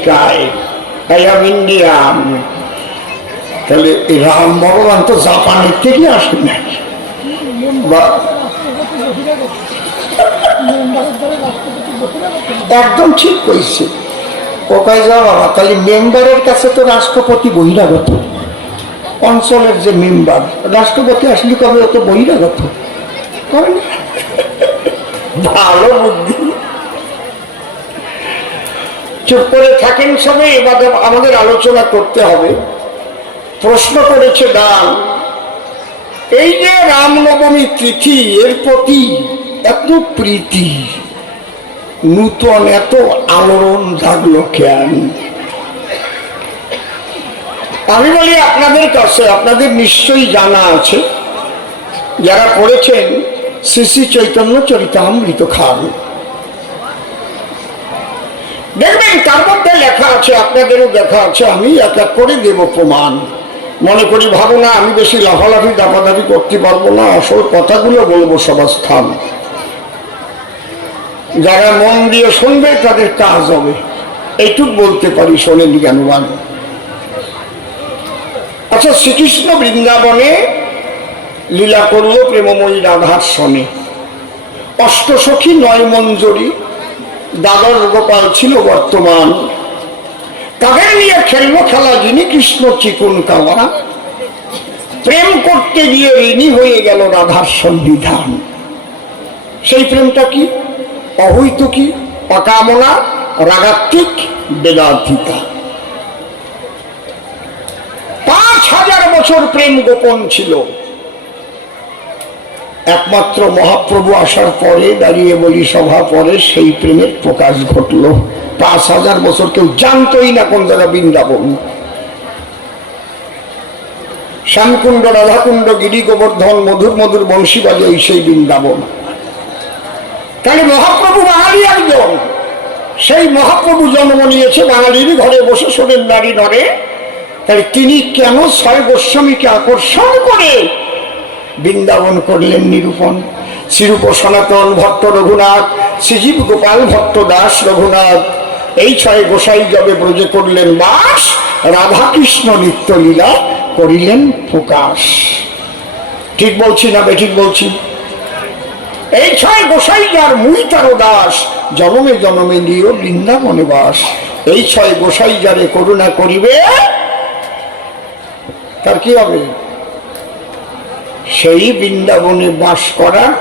আমেরিকায়, I am Indian. তাহলে রাম ভগবান তো জাপানের থেকে আসে নাকি? একদম ঠিক কইছে। ও কয় যা বাবা, তাহলে মেম্বারের কাছে তো রাষ্ট্রপতি বহিরাগত, অঞ্চলের যে মেম্বার, রাষ্ট্রপতি আসলে কবে অত বহিরাগত? ভালো বুদ্ধি। চুপ করে থাকেন সবাই, এবার আমাদের আলোচনা করতে হবে। প্রশ্ন করেছে দান, এই যে রামনবমী তিথি, এর প্রতি এত প্রীতি, নূতন এত আলোড়ন জাগলো কেন? আমি বলি আপনাদের কাছে, আপনাদের নিশ্চয়ই জানা আছে, যারা পড়েছেন শ্রী শ্রী চৈতন্য চরিতামৃত খান, দেখবেন তার মধ্যে লেখা আছে, আপনাদেরও দেখা আছে, আমি এক এক করে দেব প্রমাণ। মনে করি ভাবো না আমি বেশি লাফালাফি দাপাদাপি করতে পারবো না, আসল কথাগুলো বলবো সবাস্থান। যারা মন দিয়ে শুনবে তাদের কাজ হবে, এইটুক বলতে পারি, শোনেন জ্ঞানবান। আচ্ছা, শ্রীকৃষ্ণ বৃন্দাবনে লীলা করল প্রেমময়ী রাধার সনে। অষ্টসখী 9 মঞ্জরি, দ্বাদশ গোপাল ছিল বর্তমান, তাদের নিয়ে খেললো খেলা যিনি কৃষ্ণ চিকুন কাওয়া। প্রেম করতে গিয়ে ঋণী হয়ে গেল রাধার সন্নিধান। সেই প্রেমটা কি? অহৈত কি, অকামনা, রাগাত্মিক, বেদান্তিকা। 5000 বছর প্রেম গোপন ছিল। একমাত্র মহাপ্রভু আসার পরে দাঁড়িয়ে বলি সভা পরে সেই প্রেমের প্রকাশ ঘটল। 5000 বছর কেউ জানতই না কোন জায়গা বৃন্দাবন। শ্যামকুণ্ড, রাধাকুণ্ড, গিরি গোবর্ধন, মধুর মধুর বংশী বাজে সেই বৃন্দাবন। তাহলে মহাপ্রভু বাঙালি একজন, সেই মহাপ্রভু জন্ম নিয়েছে বাঙালির ঘরে বসে, শোনেন নারী নরে। তাহলে তিনি কেন 6 গোস্বামীকে আকর্ষণ করে বৃন্দাবন করলেন নিরূপণ? শ্রীরূপ সনাতন ভট্ট রঘুনাথ, শ্রীজীব গোপাল ভট্ট দাস রঘুনাথ, এই 6 গোসাই যবে ব্রজে করলেন বাস, রাধাকৃষ্ণ নিত্য লীলা করিলেন প্রকাশ। ঠিক বলছি না বেঠিক বলছি? এই 6 গোসাই যার মুই তার দাস, জনমে জনমে নিয় বৃন্দাবনে বাস। এই 6 গোসাই যারে করুণা করিবে, তার কি হবে? সেই বৃন্দাবনে বাস করার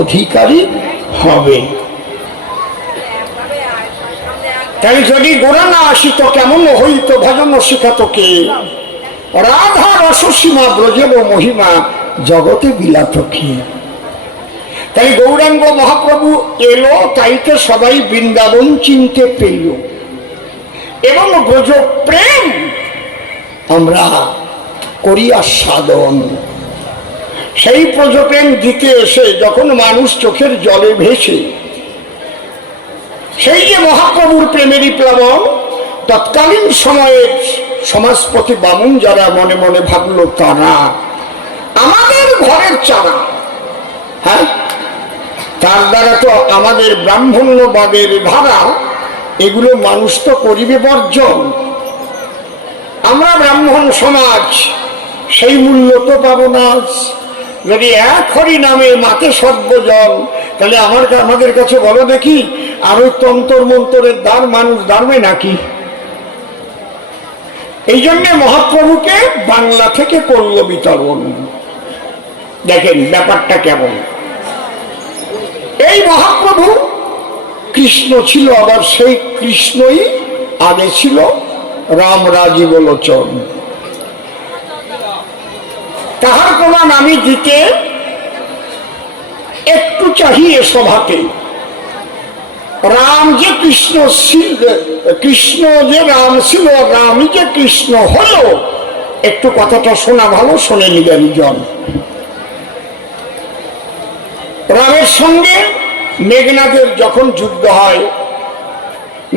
অধিকারী হবে। তাই যদি গোড়া না আসিত কেমন হইত ভজন শিখাত কে? রাধা রসসীমা ব্রজেব মহিমা জগতে বিলাত কি? তাই গৌরাঙ্গ মহাপ্রভু এলো, তাইতে সবাই বৃন্দাবন চিনতে পেল, এবং ব্রজ প্রেম আমরা করিয়া সাধন। সেই ব্রজপ্রেম দিতে এসে যখন মানুষ চোখের জলে ভেসে, সেই যে মহাপ্রভুর প্রেমেরই প্লাবন, তৎকালীন সময়ে সমাজপতি বামুন যারা মনে মনে ভাবলো তারা আমাদের ঘরের চারা। হ্যাঁ, তার দ্বারা তো আমাদের ব্রাহ্মণ্যবাদের ধারা, এগুলো মানুষ তো করিবে বর্জন। আমরা ব্রাহ্মণ সমাজ, সেই মূল্য তো পাবো না। যদি 1 হরি নামে মাতে সর্বজন, তাহলে আমাদের কাছে বলো দেখি, আর ওই তন্তর মন্তরের দ্বার মানুষ দাঁড়বে নাকি? এই জন্যে মহাপ্রভুকে বাংলা থেকে করল বিতরণ। দেখেন ব্যাপারটা কেমন। এই মহাপ্রভু কৃষ্ণ ছিল, আবার সেই কৃষ্ণই আগে ছিল রাম রাজীব লোচন। তাহার প্রমাণ আমি দিতে একটু চাহিয়ে সভাতে। রাম যে কৃষ্ণ ছিল, কৃষ্ণ যে রাম ছিল, রামই যে কৃষ্ণ হলো, একটু কথাটা শোনা ভালো, শুনে নিবেন জন। রামের সঙ্গে মেঘনাদের যখন যুদ্ধ হয়,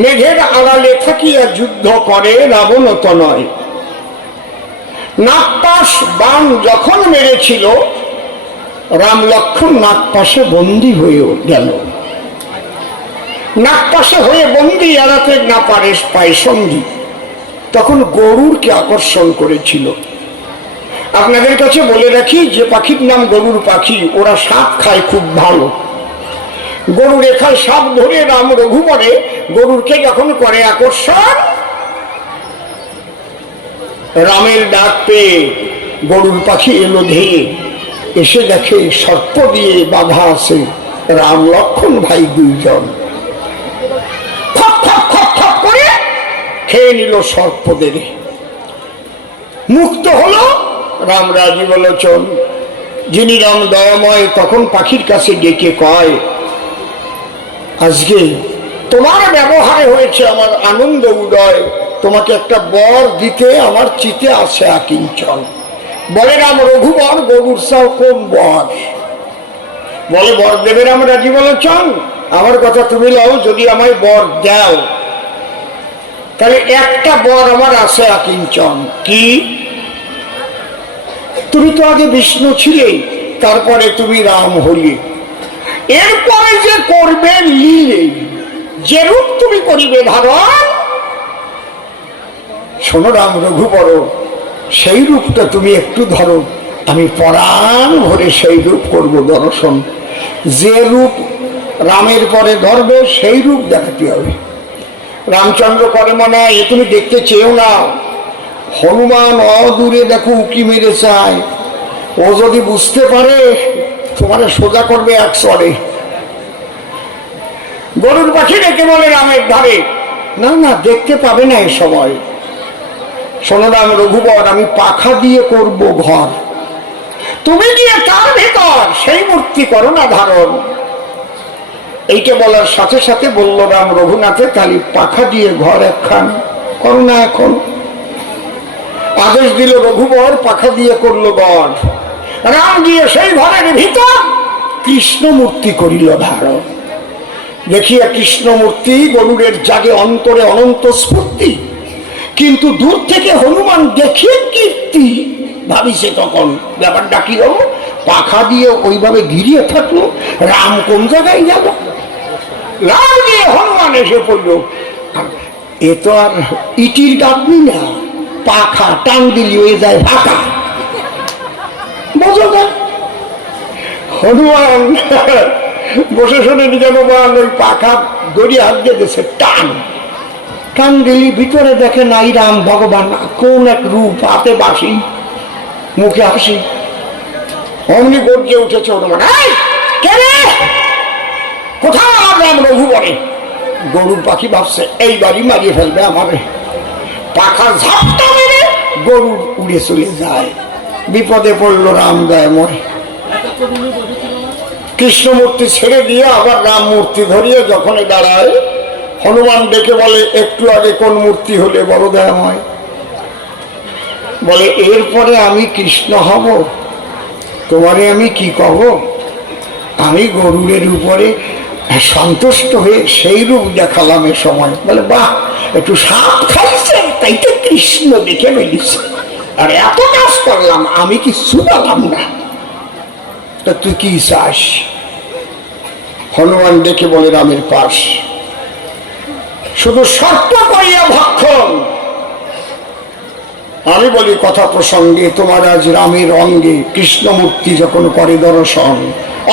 মেঘের আড়ালে থাকিয়া যুদ্ধ করে রাবণ তো নয়। নাগপাশ বাণ যখন মেরেছিল, রাম লক্ষ্মণ নাগপাশে বন্দী হয়ে গেল। নাক পাশে হয়ে বন্দি এড়াতে না পারে পায় সঙ্গী, তখন গরুর কে আকর্ষণ করেছিল। আপনাদের কাছে বলে রাখি, যে পাখির নাম গরুর পাখি, ওরা সাপ খায় খুব ভালো। গরু রেখায় সাপ ধরে রাম রঘুবরে গরুরকে যখন করে আকর্ষণ, রামের ডাক পেয়ে গরুর পাখি এলো ধেয়ে, এসে দেখে সর্প দিয়ে বাধা আছে রাম লক্ষ্মণ ভাই দুইজন। খপ খপ খপ খপ করে খেয়ে নিল সর্পদের, মুক্ত হলো রাম রাজীব লোচন। যিনি রাম দয়াময়, তখন পাখির কাছে ডেকে কয়, আজকে তোমার ব্যবহারে হয়েছে আমার আনন্দ উদয়, তোমাকে একটা বর দিতে আমার চিতে আছে আকিঞ্চন। বলে রাম রঘুবর, গরুর চাও কোন বর? বলে বর দেবে রাম রাজীব লোচন, আমার কথা তুমি লও, যদি আমায় বর দাও তাহলে একটা বর আমার আছে আকিঞ্চন। কি? তুমি তো আগে বিষ্ণু ছিলে, তারপরে তুমি রাম হলে, এরপরে যে করবে লীলে, যে রূপ তুমি করিবে ধারণ, শোনো রাম রঘুবর, সেই রূপটা তুমি একটু ধরো, আমি পরাণ ভরে সেই রূপ করব দর্শন। যে রূপ রামের পরে ধরবে সেই রূপ দেখাতে হবে। রামচন্দ্র করে মনে এ তুমি দেখতে চেয়েও না, হনুমান অদূরে দেখো উকি মেরে চায়, ও যদি বুঝতে পারে তোমার সোজা করবে এক চরে। গরুর পাখি ডেকে বলে রামের ধারে, না না দেখতে পাবে না এ সময়। শোনো রাম রঘুবর, আমি পাখা দিয়ে করব ঘর, তুমি দিয়ে তার ভেতর সেই মূর্তি করো না ধারণ। এইটা বলার সাথে সাথে বলল রাম রঘুনাথে, তাহলে পাখা দিয়ে ঘর একখান করো না এখন। আদেশ দিল রঘুবর, পাখা দিয়ে করলো ঘর। রাম গিয়ে সেই ঘরের ভিতর কৃষ্ণ মূর্তি করিল ধারণ। দেখিয়া কৃষ্ণ মূর্তি গরুরের জাগে অন্তরে অনন্ত স্ফূর্তি, কিন্তু দূর থেকে হনুমান দেখিয়ে কীর্তি ভাবিছে, তখন ব্যাপারটা কি হলো, পাখা দিয়ে ওইভাবে ঘিরিয়ে থাকলো, রাম কোন জায়গায় গেল? রাম দিয়ে হনুমান এসে পড়ল। এ তো আর ইটির গাবনি না, পাখা টান দিলি হয়ে যায় ফাঁকা, বোঝো না? হনুমান বসে শোনে যেন ওই পাখা দড়িয়ে হাত দিয়ে দিয়েছে, টান টান দিলি ভিতরে দেখে নাই রাম ভগবান, কোন এক রূপ, হাতে বাসি, মুখে হাসি। অমনি গর্জে উঠেছে হনুমান, কোথাও রাম রঘুবরে। গরুর পাখি ভাবছে এইবারই মারিয়ে ফেলবে আমারে, পাখা ঝাপটা মেরে গরু উড়ে চলে যায়। বিপদে পড়ল রাম দয়াময়। কৃষ্ণ মূর্তি ছেড়ে দিয়ে আবার রাম মূর্তি ধরিয়ে যখন দাঁড়ায়, হনুমান ডেকে বলে, একটু আগে কোন মূর্তি হলে বড় দয়াময়? বলে, এরপরে আমি কৃষ্ণ হব, তোমারে আমি কি কব? আমি গরুরের উপরে সন্তুষ্ট হয়ে সেই রূপ দেখালাম এ সময়। বলে, বাহ, একটু সাপ খাইছে তাই তো কৃষ্ণ দেখে বেরিয়েছে, আর এত কাজ করলাম আমি কিচ্ছু পেলাম না, তা তুই কি চাস? হনুমান ডেকে বলে, রামের পাশ শুধু সত্য করিয়া ভক্ষণ। আমি বলি কথা প্রসঙ্গে, তোমার আজ রামের অঙ্গে কৃষ্ণমূর্তি যখন করে দর্শন,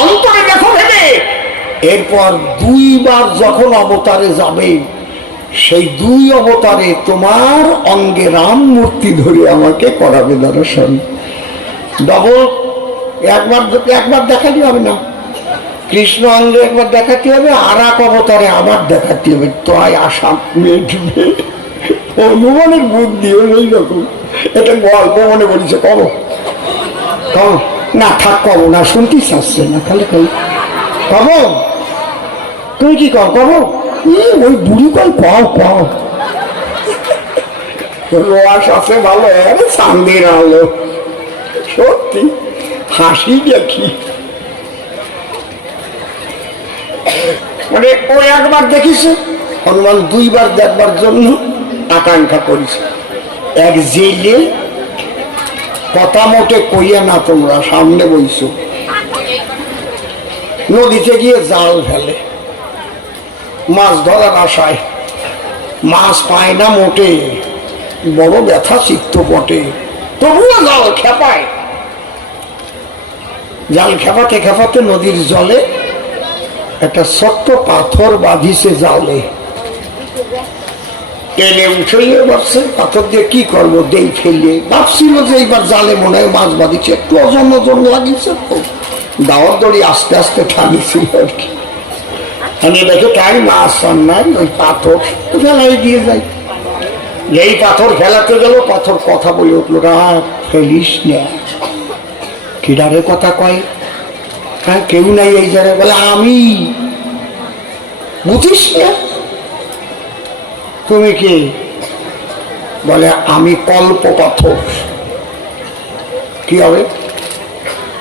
অন্তরে দেখো ভেবে, এরপর দুইবার যখন অবতারে যাবে, সেই দুই অবতারে তোমার অঙ্গে রাম মূর্তি ধরে আমাকে করাবে দর্শন। ডবল একবার দেখাতে হবে না, কৃষ্ণ অঙ্গে একবার দেখাতে হবে, আর এক অবতারে আবার দেখাতে হবে, তাই আশা মেটবে। হনুমানের বুদ্ধি ওই রকম। এটা গল্প মনে বলছে, কব কব না, থাক কব না, শুনতে চাচ্ছে না, তাহলে কব তুমি কি কব? কব ওই বুড়ি কল পাও পাও, রোয়াস আছে ভালো, চান্দের আলো, সত্যি হাসি দেখি। মানে ও একবার দেখিছে, হনুমান দুইবার দেখবার জন্য আকাঙ্ক্ষা করেছে। এক জেলে কথা মোটে কইয়া না, তোমরা সামনে বইছো, নদীতে গিয়ে জাল ফেলে, মাছ ধরার আশায়, মাছ পায় না মোটে, বড় ব্যথা চিত্ত পটে, তবুও জাল খেপায়। জাল খেপাতে খেপাতে নদীর জলে একটা ছোট্ট পাথর বাঁধিছে জালে, টেনে উঠে ভাবছে পাথর দিয়ে কি করবো, দেই ফেলে। ভাবছিল যে এইবার জালে মনে হয় মাছ বাঁধিছে, একটু ওজন ওজন লাগিয়েছে তো, দাওয়ার দড়ি আস্তে আস্তে টানিছিল আর কি। আমি দেখে তাই মাছ আর নাই, ওই পাথর ফেলাই দিয়ে যাই। এই পাথর ফেলাতে গেল, পাথর কথা বলে উঠলো, রাত ফেলিস না। কিডারে কথা কয়? হ্যাঁ, কেউ নাই এই জায়গায়। বলে আমি। বুঝিস না? তুমি কি? বলে আমি কল্প পাথর। কি হবে?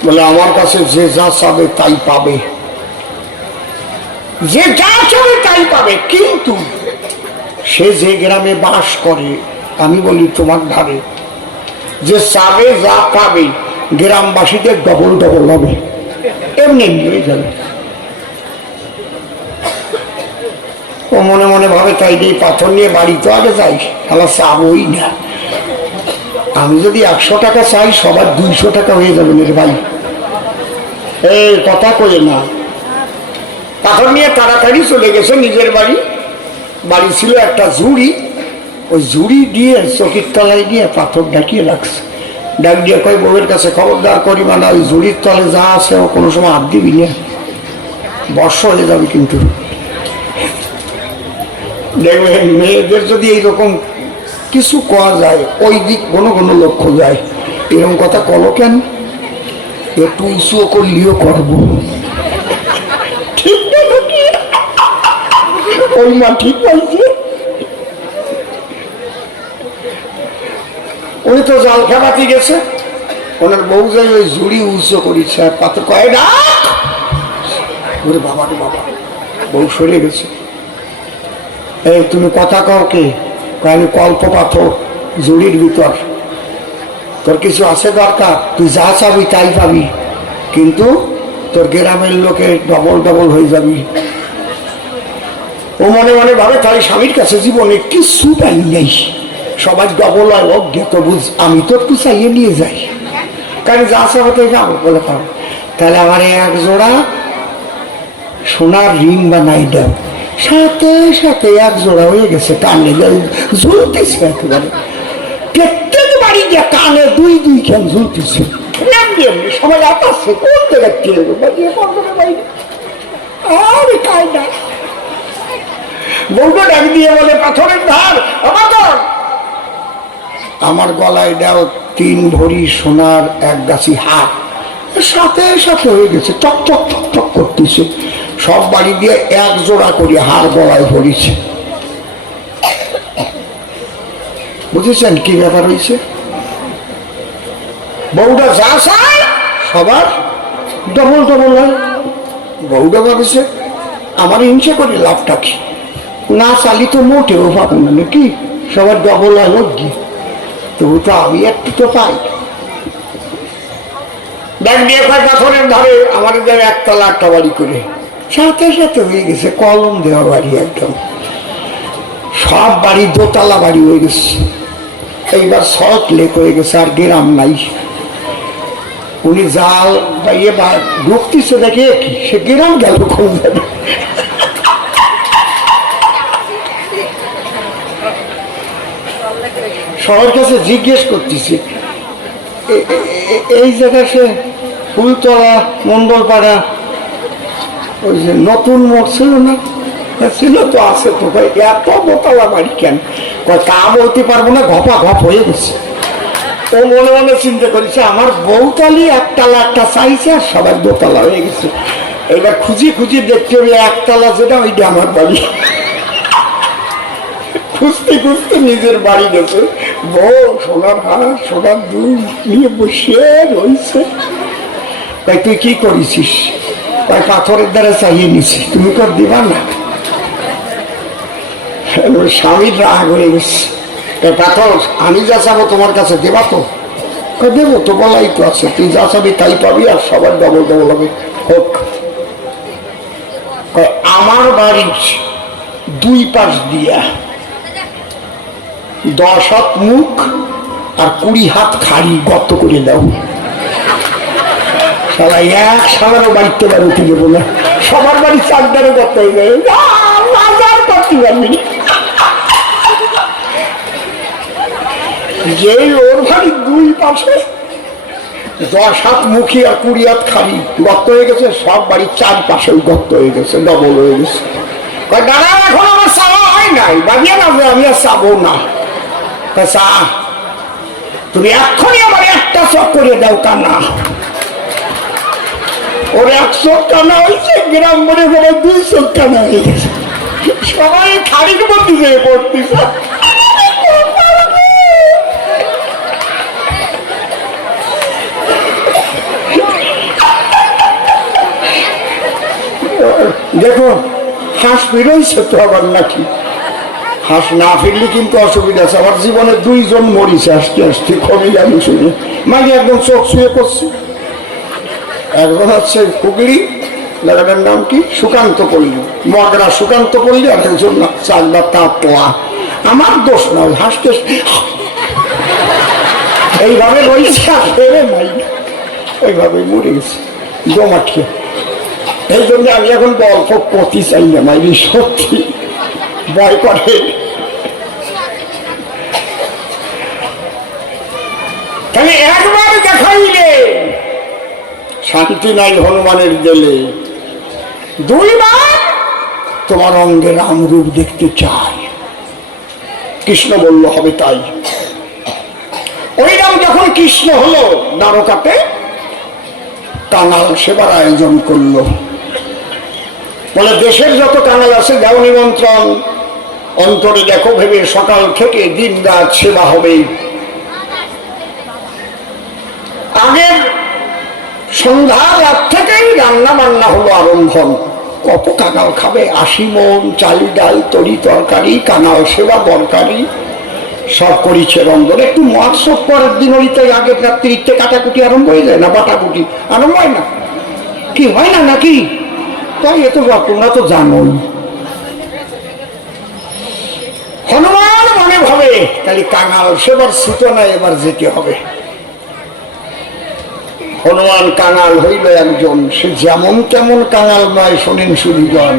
বলে আমার কাছে যে যা চাবে তাই পাবে, যে যা চাবে তাই পাবে, কিন্তু সে যে গ্রামে বাস করে, আমি বলি তোমার ধারে, যে চাবে যা পাবে গ্রামবাসীদের ডবল ডবল হবে, এমনি হয়ে যাবে। ও মনে মনে ভাবে তাই দিয়ে পাথর নিয়ে বাড়ি তো আগে যাই, তাহলে চাবই না। আমি যদি 100 টাকা চাই, সবার 200 টাকা হয়ে যাবে রে ভাই, এই কথা কয়ে না। পাথর নিয়ে তাড়াতাড়ি চলে গেছে নিজের বাড়ি। বাড়ি ছিল একটা ঝুড়ি, ওই ঝুড়ি দিয়ে চকির তলায় দিয়ে পাথর ডাকিয়ে রাখছে। ডাক দিয়ে কয় বউয়ের কাছে খবরদার করি, মানে ওই ঝুড়ির তলে যা আছে ও কোনো সময় হাত দিবি না, বর্ষ হয়ে যাবে কিন্তু। দেখবেন মেয়েদের যদি এইরকম কিছু করা যায়, ওই দিক কোনো কোনো লক্ষ্য যায়। এরকম কথা কলো কেন? একটু উঁচু করলেও করবো, ঠিক না? ওই মা ঠিক বলছে। উনি তো জাল খেপাতে গেছে, ওনার বউ যাই ওই ঝুড়ি উঁচু করেছে, আর পাথর কয় না। ওরে বাবা রে বাবা, বউ সরে গেছে। এই তুমি কথা কও কে? আমি কল্প পাথর ঝুড়ির ভিতর, তোর কিছু আছে দরকার, তুই যা চাবি তাই পাবি, কিন্তু তোর গ্রামের লোকে ডবল ডবল হয়ে যাবি। ও মনে মনে ভাবে তাই স্বামীর কাছে জীবনে কিছু পাই নেই, সবাই ডবল হয়, অজ্ঞাত বুঝ, আমি তো একটু চাইয়ে নিয়ে যাই, কারণ যা চাবো তাই যাবো বলে পাবো। তাহলে আমার এক জোড়া সোনার রিং বানাই দাও। সাথে সাথে এক জোড়া হয়ে গেছে, কানে ঝুলতেছে একেবারে, প্রত্যেক বাড়ি দিয়ে কানে দুই দুই খান ঝুলতেছে। সবাই আপাচ্ছে কোন জায়গায় আরে কাই না। বউটা ডাক দিয়ে বলে পাথরের ধার, আমার গলায় দাও 3 ভরি সোনার 1 গাছি হার। সাথে সাথে হয়ে গেছে, চক চক চক চক করতেছে। সব বাড়ি দিয়ে 1 জোড়া করে হার গলায় ভরিছে। বুঝেছেন কি ব্যাপার হয়েছে? বউটা যা চায় সবার ডবল ডবল হয়। বউটা ভাবেছে আমার হিংসা করে লাভটা কি, না চালি তো মোটেও পাবো না, নাকি সবার ডবল হয় কি, তবু তো আমি একটু তো পাই। ব্যাগ দিয়ে পাথরের ধারে আমাদের যাবে 1 তলা 1টা বাড়ি করে, সাথে সাথে হয়ে গেছে কলম দেওয়া বাড়ি, একদম সব বাড়ি 2 তলা বাড়ি হয়ে গেছে। এইবার সব লেক হয়ে গেছে, আর গ্রাম নাই। উনি জাল বাইয়ে ঢুকতেছে, দেখে কি সে গ্রাম গেল কোন যাবে। সবার কাছে জিজ্ঞেস করতেছে, এই জায়গায় সে ফুলতলা মন্ডলপাড়া ওই যে নতুন মোড় ছিল না, ছিল তো, আছে তো, এত দোতলা বাড়ি কেন? তা বলতে পারবো না, ঘপা ঘপ হয়ে গেছে। ও মনে মনে চিন্তা করেছে আমার বউতালি 1 তলা 1টা চাইছে, আর সবার 2 তলা হয়ে গেছে। এবার খুঁজি খুঁজি দেখতে হবে 1 তলা যেটা, ওইটা আমার বাড়ি। খুঁজতে খুঁজতে নিজের বাড়ি গেছে, বউ সোনার হার সোনার দুধ নিয়ে বসে রয়েছে। তাই তুই কি করেছিস? তাই পাথরের দ্বারা চাইয়ে নিছি, তুমি তো দিবা না। স্বামীর রাগ হয়ে গেছে, পাথর আমি যা চাবো তোমার কাছে দেবা তো? দেবো তো, বলাই তো আছে, তুই যা চাবি তাই পাবি, আর সবার ডবল ডবল হবে, হোক। আমার বাড়ি দুই পাশ দিয়া 10 হাত মুখ আর 20 হাত খাড়ি গর্ত করে দাও। সবাই এক সালারও বাড়িতে বাড়িতে দেবো না, সবার বাড়ি চারদারে গর্ত হয়ে যাবে, বাজার করতে পারবি যে ওর বাড়ি দুই পাশে 10 হাত মুখী আর 20 হাত খাড়ি গর্ত হয়ে গেছে, সব বাড়ির চারপাশে গর্ত হয়ে গেছে, ডবল হয়ে গেছে। দাঁড়া, এখন আমার চাওয়া হয় নাই, বাবিয়া না, আমি আর চাবো না। চা তুমি এক্ষুনি আমার একটা চোখ করে দাও কানা। ওর 1 চোখ কানা হয়েছে, গ্রাম বলে সবাই 2 চোখ কানা হয়ে গেছে, সবাই খাড়ির মধ্যে যেয়ে পড়তেছে। দেখো হাঁস ফিরেছে তো আবার নাকি, হাঁস না ফিরলে কিন্তু অসুবিধা আছে। আমার জীবনে 2 জন মরিছে আস্তে আস্তে, কমে আমি শুনে মানে একদম চোখ শুয়ে করছি। একজন হচ্ছে হুগলি, জায়গাটার নাম কি সুকান্ত পল্লী, মগরা সুকান্ত পল্লী, আর একজন চাকদা তাপোয়া। আমার দোষ নয়, হাসতে এইভাবে রয়েছে, ফেরে নাই, ওইভাবে মরে গেছে দোমাঠিয়ে। এই জন্য আমি এখন গল্প করতে চাই না, মাইরি সত্যি ভয় করে। তাহলে একবার দেখাইলে শান্তি নাই হনুমানের দিলে, 2 বার তোমার অঙ্গে রামরূপ দেখতে চাই। কৃষ্ণ বলল হবে তাই। ওই রাম যখন কৃষ্ণ হলো, দ্বারকাতে কাঙাল সেবার আয়োজন করলো। বলে দেশের যত কাঙাল আছে দাও নিমন্ত্রণ, অন্তরে দেখো ভেবে সকাল থেকে দিন রাত সেবা হবে। আগের সন্ধ্যা রাত থেকেই রান্না বান্না হলো আরম্ভন। কত কাঙাল খাবে, 80 মন চাল ডাল তরি তরকারি, কাঙাল সেবা দরকারি সব করিছে রন্ধন। একটু মহোৎসব পরের দিন হইতে আগের রাত্রিতে কাটাকুটি আরম্ভ হয়ে যায় না, বাটাকুটি আরম্ভ হয় না, কি হয় না নাকি? তাই এত তোমরা তো জানোই। হনুমান মনে ভাবে তাহলে কাঙাল সেবার সূচনা এবার যেতে হবে। হনুমান কাঙাল হইল একজন, সে যেমন তেমন কাঙাল নয়, শোনেন সুধীগণ।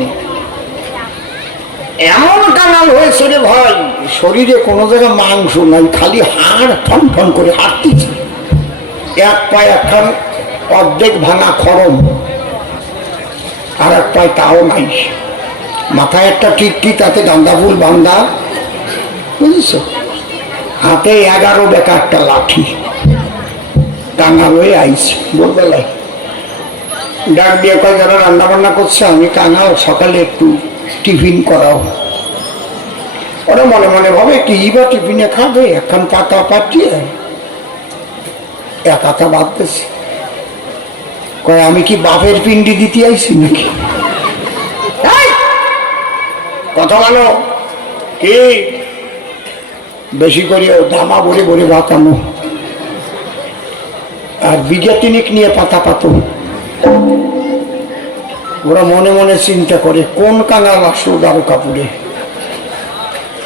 এমন কাঙাল হয়েছে রে ভাই, শরীরে কোনো জায়গায় মাংস নাই, খালি হাড় ঠন ঠন করে হাঁটতেছে। 1 পায়ে একখান অর্ধেক ভাঙা খড়ম, আর 1 পায়ে তাও নাই। মাথায় একটা টিকটি, তাতে গাঁদা ফুল বান্ধা, বুঝেছ? হাতে 11 বেকা একটা লাঠি। কাঙাল হয়ে আইছে ভোরবেলায়, ডাক দিয়ে কয় যারা রান্না বান্না করছে আমি কাঙাল, সকালে একটু টিফিন করাও। ওরা মনে মনে ভাবে কি বা টিফিনে খাবে, একখান পাতা পাঠিয়ে 1 হাতা বাঁধতেছে। কয় আমি কি বাপের পিন্ডি দিতে আইছি নাকি? কথা বলো কি, বেশি করে ধামা ভরে ভরে বাঁকানো, আর 3 বিঘা নিয়ে পাতা পাতো। ওরা মনে মনে চিন্তা করে কোন কাঙাল আসলো দ্বারকাপুরে।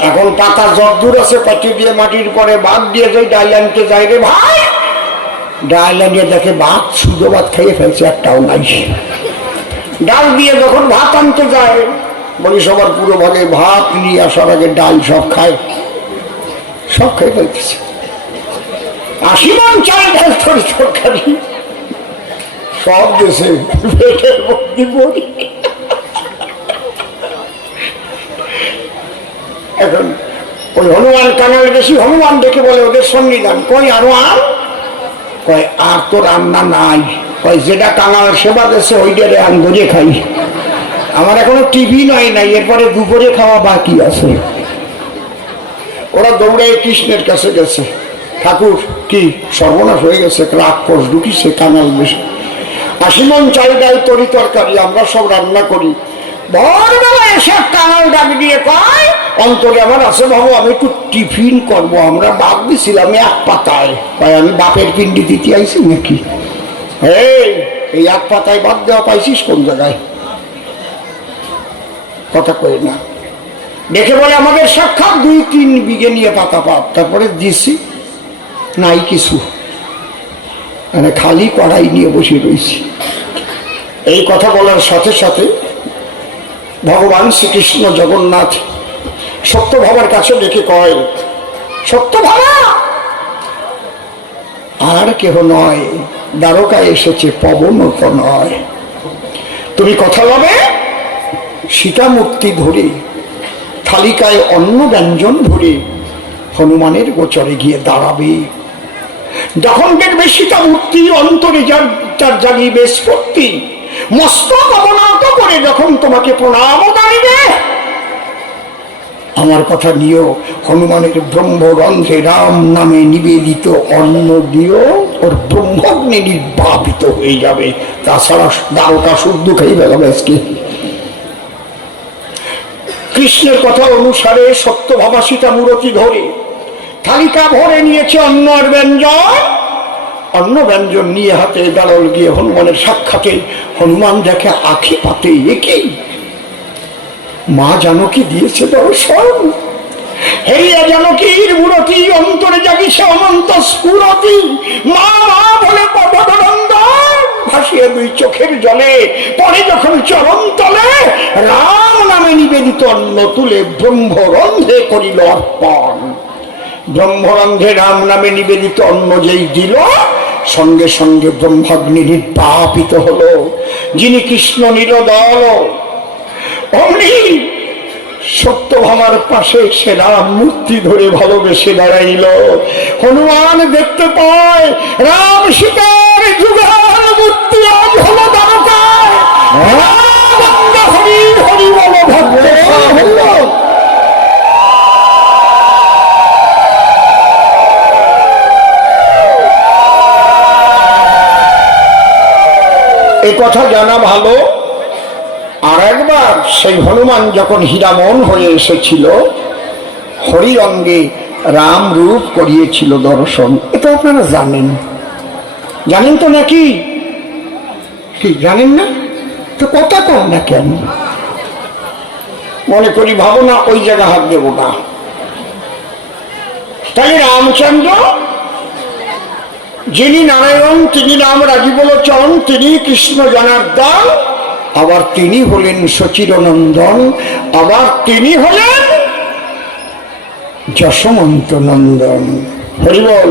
এখন পাতা যদ্দূর আছে পাঠিয়ে দিয়ে মাটির পরে বাদ দিয়ে যাই, ডাল আনতে যাই রে ভাই, ডাল আনিয়ে দেখে ভাত, শুধু ভাত খেয়ে ফেলছে, একটাও নাই। ডাল দিয়ে যখন ভাত আনতে যায়, বলি সবার পুরো ভাগে ভাত নিয়ে আসার আগে ডাল সব খায়, সব খেয়ে ফেলতেছে। 80 মন চাল ডাল তরি তরকারি সব দেশে পেটের মধ্যে পড়ি। এখন ওই হনুমান কাঙাল বেশি, হনুমান দেখে বলে ওদের সন্নিধান, কই আরো আর, কয় আর তো রান্না নাই, কয় যেটা কাঙাল সেবা দেশে ওইটারে আন ধরে খাই, আমার এখনো টিভি নাই, এরপরে দুপুরে খাওয়া বাকি আছে। ওরা দৌড়ে কৃষ্ণের কাছে গেছে, ঠাকুর কি সর্বনাশ হয়ে গেছে, রাক্ষস ঢুকিছে কাঙাল বেশি, 80 মন চাল ডাল তরি তরকারি আমরা সব রান্না করি। ভোরবেলা এসে কাঙাল ডাক দিয়ে কয়, অন্তরে আমার আছে বাবু, আমি একটু টিফিন করবো, আমরা বাদ দিছিলাম 1 পাতায়। কয় আমি বাপের পিন্ডি দিতে আইছি নাকি? এই 1 পাতায় বাদ দেওয়া পাইছিস কোন জায়গায়? কথা কই না। দেখে বলে আমাদের সাক্ষাৎ 2-3 বিঘে নিয়ে পাতা পাত। তারপরে দিছি নাই কিছু, মানে খালি কড়াই নিয়ে বসে রয়েছি। এই কথা বলার সাথে সাথে ভগবান শ্রীকৃষ্ণ জগন্নাথ সত্যভামার কাছে ডেকে কয়, সত্যভামা, আর কেহ নয়, দ্বারকায় এসেছে, পবনত নয়। তুমি কথা বলবে, সীতা মূর্তি ধরে থালিকায় অন্ন ব্যঞ্জন ভরে হনুমানের গোচরে গিয়ে দাঁড়াবে। যখন দেখবে সীতা মূর্তি অন্তরে যার জাগিবে স্ফূর্তি, মস্তক অবনত করে যখন তোমাকে প্রণাম জানিবে, আমার কথা নিও, হনুমানের ব্রহ্মরন্ধ্রে রাম নামে নিবেদিত অন্ন দিও, ওর ব্রহ্মগ্নি নির্বাপিত হয়ে যাবে। তাছাড়া দ্বারকা শুদ্ধ খেয়ে বেড়াবে আজকে। কৃষ্ণের কথা অনুসারে সত্যভামা সীতা মূরতি ধরে থালিকা ভরে নিয়েছে অন্ন আর ব্যঞ্জন। অন্ন ব্যঞ্জন নিয়ে হাতে দাঁড়াল গিয়ে হনুমানের সাক্ষাতে হনুমান দেখে আখি পাতে, একেই মা জানকী দিয়েছে দর্শন। হেরিয়া জানকীর মূরতি অন্তরে জাগিছে অনন্ত স্ফুরতি। মা মা বলে পদনন্দন ভাসিয়ে 2 চোখের জলে পরে যখন চরণ তলে রাম নামে নিবেদিত অন্ন তুলে ব্রহ্মরন্ধ্রে করিল অর্পণ। ব্রহ্মরন্ধ্রে রাম নামে নিবেদিত অন্ন যেই দিল, সঙ্গে সঙ্গে ব্রহ্মাগ্নি নির্বাপিত হলো। যিনি কৃষ্ণ নিরদল, অমনি সত্যভামার পাশে সে রাম মূর্তি ধরে ভালোবেসে দাঁড়াইল। হনুমান দেখতে পায় রাম সীতার যুগল মূর্তি আজ হলো দ্বারকায়। হরি হরি বল ভক্ত হল। এ কথা জানা ভালো। আর একবার সেই হনুমান যখন হীরামন হয়ে এসেছিল, হরি অঙ্গে রাম রূপ করিয়েছিল দর্শন। এটা আপনারা জানেন, জানেন তো নাকি? কি জানেন না? তো কথা কম না কেন? মনে করি ভাবো না ওই জায়গা হাত দেব না। তাই রামচন্দ্র যিনি নারায়ণ, তিনি রাম রাজীব লোচন, তিনি কৃষ্ণ জনার্দন, আবার তিনি হলেন সচিরনন্দন, আবার তিনি হলেন যশোমন্ত নন্দন। হরিবল।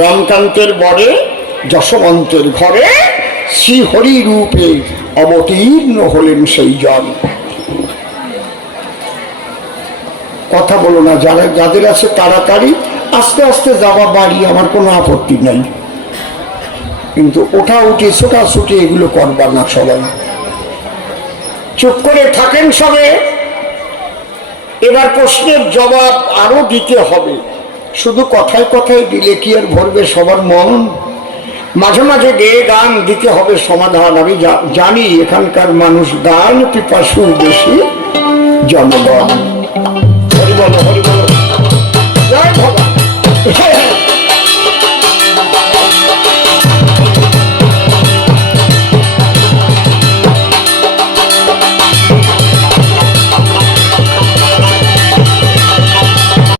রামকান্তের বরে যশোমন্তের ঘরে শ্রী হরি রূপে অবতীর্ণ হলেন সেই জন। কথা বলো না, যাদের আছে তাড়াতাড়ি আস্তে আস্তে যাওয়া বাড়ি, আমার কোনো আপত্তি নাই, কিন্তু ওঠা উঠি ছোটাছুটি এগুলো করবার না। সবাই চুপ করে থাকেন সবে। এবার প্রশ্নের জবাব আরো দিতে হবে। শুধু কথায় কথায় দিলে কি আর ভরবে সবার মন? মাঝে মাঝে গেয়ে গান দিতে হবে সমাধান। আমি জানি এখানকার মানুষ গান পিপাসু বেশি জনগণ। হরি বল হরি বল।